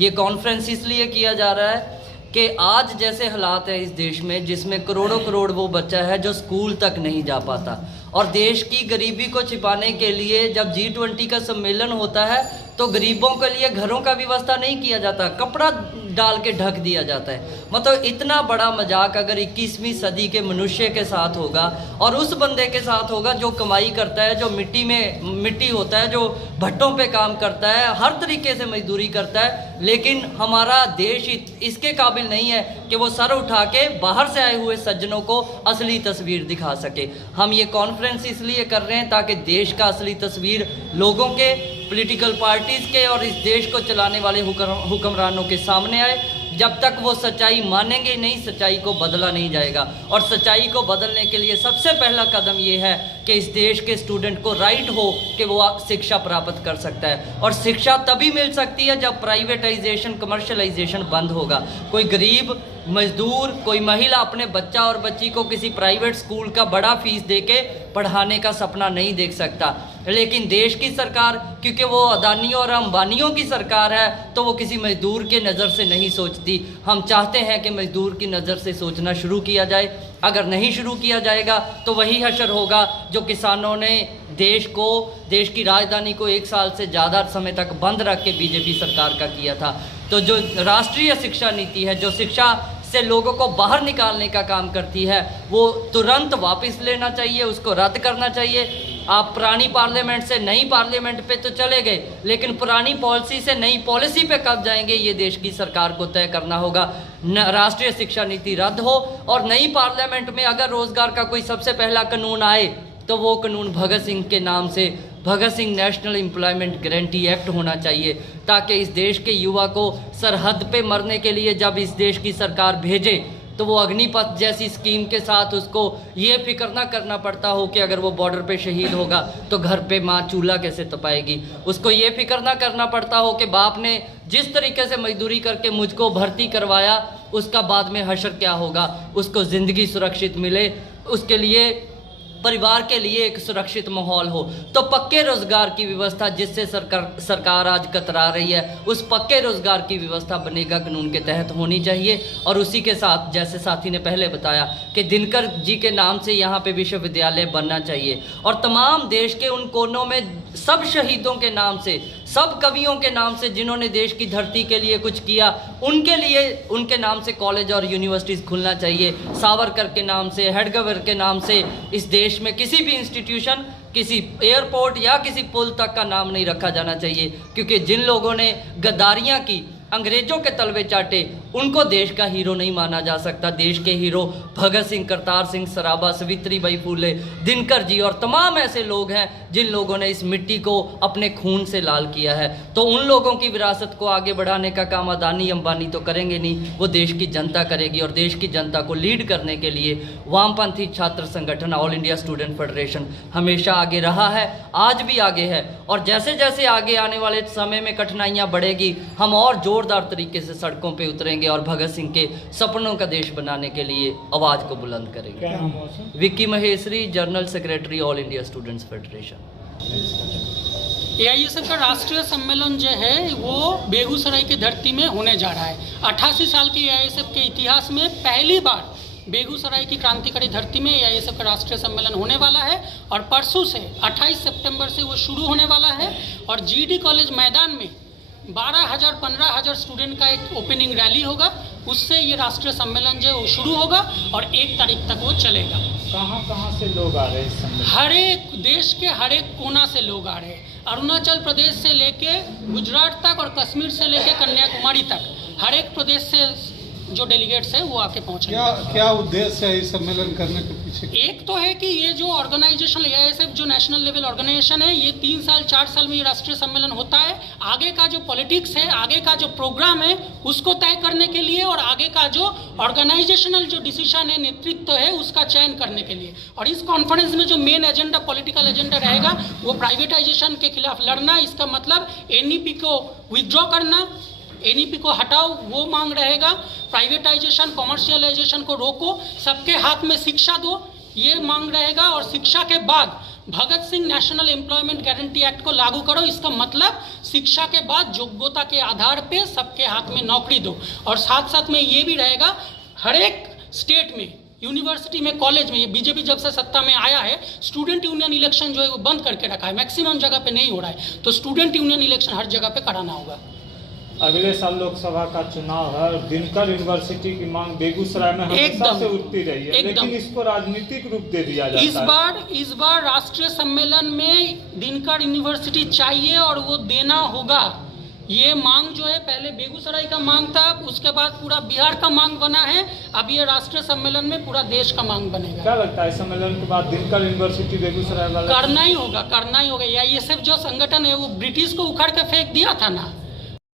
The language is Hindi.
ये कॉन्फ्रेंस इसलिए किया जा रहा है कि आज जैसे हालात है इस देश में, जिसमें करोड़ों करोड़ वो बच्चा है जो स्कूल तक नहीं जा पाता, और देश की गरीबी को छिपाने के लिए जब G20 का सम्मेलन होता है तो गरीबों के लिए घरों का व्यवस्था नहीं किया जाता, कपड़ा डाल के ढक दिया जाता है। मतलब इतना बड़ा मजाक अगर 21वीं सदी के मनुष्य के साथ होगा और उस बंदे के साथ होगा जो कमाई करता है, जो मिट्टी होता है, जो भट्टों पे काम करता है, हर तरीके से मजदूरी करता है, लेकिन हमारा देश इसके काबिल नहीं है कि वो सर उठा के बाहर से आए हुए सज्जनों को असली तस्वीर दिखा सके। हम ये कॉन्फ्रेंस इसलिए कर रहे हैं ताकि देश का असली तस्वीर लोगों के, पॉलिटिकल पार्टीज़ के और इस देश को चलाने वाले हुक्मरानों के सामने आए। जब तक वो सच्चाई मानेंगे नहीं, सच्चाई को बदला नहीं जाएगा। और सच्चाई को बदलने के लिए सबसे पहला कदम ये है कि इस देश के स्टूडेंट को राइट हो कि वो शिक्षा प्राप्त कर सकता है, और शिक्षा तभी मिल सकती है जब प्राइवेटाइजेशन, कमर्शलाइजेशन बंद होगा। कोई गरीब मजदूर, कोई महिला अपने बच्चा और बच्ची को किसी प्राइवेट स्कूल का बड़ा फीस देके पढ़ाने का सपना नहीं देख सकता, लेकिन देश की सरकार, क्योंकि वो अदानियों और अंबानियों की सरकार है, तो वो किसी मजदूर के नज़र से नहीं सोचती। हम चाहते हैं कि मजदूर की नज़र से सोचना शुरू किया जाए। अगर नहीं शुरू किया जाएगा तो वही हशर होगा जो किसानों ने देश की राजधानी को 1 साल से ज़्यादा समय तक बंद रख के बीजेपी सरकार का किया था। तो जो राष्ट्रीय शिक्षा नीति है, जो शिक्षा से लोगों को बाहर निकालने का काम करती है, वो तुरंत वापस लेना चाहिए, उसको रद्द करना चाहिए। आप पुरानी पार्लियामेंट से नई पार्लियामेंट पे तो चले गए, लेकिन पुरानी पॉलिसी से नई पॉलिसी पे कब जाएंगे ये देश की सरकार को तय करना होगा। राष्ट्रीय शिक्षा नीति रद्द हो और नई पार्लियामेंट में अगर रोजगार का कोई सबसे पहला कानून आए तो वो कानून भगत सिंह के नाम से Bhagat Singh national employment guarantee act होना चाहिए, ताकि इस देश के युवा को सरहद पे मरने के लिए जब इस देश की सरकार भेजे तो वो अग्निपथ जैसी स्कीम के साथ उसको ये फिक्र ना करना पड़ता हो कि अगर वो बॉर्डर पे शहीद होगा तो घर पे माँ चूल्हा कैसे तपाएगी। उसको ये फिक्र ना करना पड़ता हो कि बाप ने जिस तरीके से मजदूरी करके मुझको भर्ती करवाया उसका बाद में हशर क्या होगा। उसको ज़िंदगी सुरक्षित मिले, उसके लिए परिवार के लिए एक सुरक्षित माहौल हो। तो पक्के रोज़गार की व्यवस्था जिससे सरकार आज कतरा रही है, उस पक्के रोज़गार की व्यवस्था बनेगा कानून के तहत होनी चाहिए। और उसी के साथ जैसे साथी ने पहले बताया कि दिनकर जी के नाम से यहाँ पे विश्वविद्यालय बनना चाहिए, और तमाम देश के उन कोनों में सब शहीदों के नाम से, सब कवियों के नाम से जिन्होंने देश की धरती के लिए कुछ किया, उनके लिए उनके नाम से कॉलेज और यूनिवर्सिटीज़ खुलना चाहिए। सावरकर के नाम से, हेडगेवार के नाम से इस देश में किसी भी इंस्टीट्यूशन, किसी एयरपोर्ट या किसी पुल तक का नाम नहीं रखा जाना चाहिए, क्योंकि जिन लोगों ने गद्दारियाँ की, अंग्रेजों के तलवे चाटे, उनको देश का हीरो नहीं माना जा सकता। देश के हीरो भगत सिंह, करतार सिंह सराभा, सावित्रीबाई फूले, दिनकर जी और तमाम ऐसे लोग हैं जिन लोगों ने इस मिट्टी को अपने खून से लाल किया है। तो उन लोगों की विरासत को आगे बढ़ाने का काम अदानी अंबानी तो करेंगे नहीं, वो देश की जनता करेगी। और देश की जनता को लीड करने के लिए वामपंथी छात्र संगठन ऑल इंडिया स्टूडेंट फेडरेशन हमेशा आगे रहा है, आज भी आगे है। और जैसे जैसे आगे आने वाले समय में कठिनाइयाँ बढ़ेगी, हम और जोरदार तरीके से सड़कों पे उतरेंगे और भगत सिंह के सपनों का देश बनाने के लिए आवाज़ को बुलंद करेंगे। Vicky Maheshwari, general secretary all India students federation. AISF का राष्ट्रीय सम्मेलन जो है वो बेगूसराय की धरती में होने जा रहा है। 88 साल के AISF के इतिहास में पहली बार बेगूसराय की क्रांतिकारी धरती में AISF का राष्ट्रीय सम्मेलन होने वाला है, और परसों से 28 सितंबर से वो शुरू होने वाला है। और GD कॉलेज मैदान में 12,000-15,000 स्टूडेंट का एक ओपनिंग रैली होगा, उससे ये राष्ट्रीय सम्मेलन जो है वो शुरू होगा और 1 तारीख तक वो चलेगा। कहाँ से लोग आ रहे हैं इस सम्मेलन? हर एक देश के हर एक कोना से लोग आ रहे हैं। अरुणाचल प्रदेश से लेके गुजरात तक और कश्मीर से लेके कन्याकुमारी तक हर एक प्रदेश से जो डेलीगेट्स है वो आके पहुंचेंगे। क्या उद्देश्य है इस सम्मेलन करने के पीछे? एक तो है कि ये जो ऑर्गेनाइजेशन AISF जो नेशनल लेवल ऑर्गेनाइजेशन है, ये 3 साल 4 साल में ये राष्ट्रीय सम्मेलन होता है। आगे का जो पॉलिटिक्स है, आगे का जो प्रोग्राम है, उसको तय करने के लिए, और आगे का जो ऑर्गेनाइजेशनल जो डिसीजन है, नेतृत्व है, उसका चयन करने के लिए। और इस कॉन्फ्रेंस में जो मेन एजेंडा, पॉलिटिकल एजेंडा रहेगा, वो प्राइवेटाइजेशन के खिलाफ लड़ना। इसका मतलब NEP को विथड्रॉ करना, NEP को हटाओ, वो मांग रहेगा। प्राइवेटाइजेशन, कॉमर्शियलाइजेशन को रोको, सबके हाथ में शिक्षा दो, ये मांग रहेगा। और शिक्षा के बाद Bhagat Singh national employment guarantee act को लागू करो। इसका मतलब शिक्षा के बाद योग्यता के आधार पे सबके हाथ में नौकरी दो। और साथ साथ में ये भी रहेगा, हर एक स्टेट में, यूनिवर्सिटी में, कॉलेज में, ये बीजेपी जब से सत्ता में आया है, स्टूडेंट यूनियन इलेक्शन जो है वो बंद करके रखा है, मैक्सिमम जगह पे नहीं हो रहा है। तो स्टूडेंट यूनियन इलेक्शन हर जगह पे कराना होगा। अगले साल लोकसभा का चुनाव है और दिनकर यूनिवर्सिटी की मांग बेगूसराय में हमेशा एकदम, से उठती रही है, एकदम। लेकिन इसको राजनीतिक रूप दे दिया जाता है। इस बार राष्ट्रीय सम्मेलन में दिनकर यूनिवर्सिटी चाहिए और वो देना होगा। ये मांग जो है पहले बेगूसराय का मांग था, उसके बाद पूरा बिहार का मांग बना है, अब ये राष्ट्रीय सम्मेलन में पूरा देश का मांग बनेगा। क्या लगता है सम्मेलन के बाद दिनकर यूनिवर्सिटी बेगूसराय वाला करना ही होगा, करना ही होगा। या ये सब जो संगठन है वो ब्रिटिश को उखाड़ के फेंक दिया था ना,